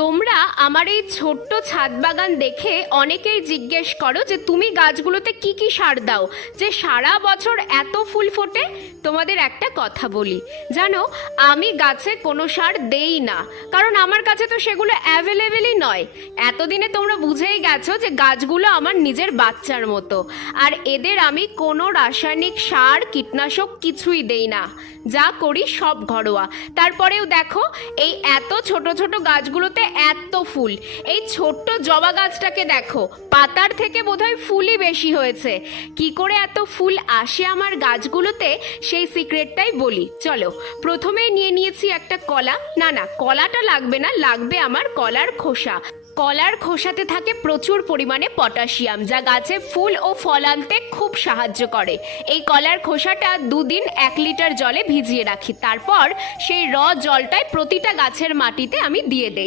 তোমরা আমার এই ছোট্ট ছাদ বাগান দেখে অনেকেই জিজ্ঞেস করো যে তুমি গাছগুলোতে কি কি সার দাও যে সারা বছর এত ফুল ফোটে। তোমাদের একটা কথা বলি, জানো আমি গাছে কোনো সার দেই না, কারণ আমার কাছে তো সেগুলো অ্যাভেলেবেলই নয়। এতদিনে তোমরা বুঝেই গেছো যে গাছগুলো আমার নিজের বাচ্চার মতো, আর এদের আমি কোনো রাসায়নিক সার কীটনাশক কিছুই দেই না, যা করি সব ঘরোয়া। তারপরেও দেখো এই এত ছোট ছোট গাছগুলোতে এত ফুল। এই ছোট্ট জবা গাছটাকে দেখো, পাতার থেকে বোধহয় ফুলই বেশি হয়েছে। কি করে এত ফুল আসে আমার গাছগুলোতে সেই সিক্রেটটাই বলি। চলো, প্রথমেই নিয়ে নিয়েছি একটা কলা। না না, কলাটা লাগবে না, লাগবে আমার কলার খোসা। কলার খোসাতে থাকে প্রচুর পরিমাণে পটাশিয়াম, যা গাছে ফুল ও ফল আনতে খুব সাহায্য করে। এই কলার খোসাটা 2 দিন 1 লিটার জলে ভিজিয়ে রাখি, তারপর সেই জলটাই প্রতিটা গাছের মাটিতে আমি দিয়ে দেই।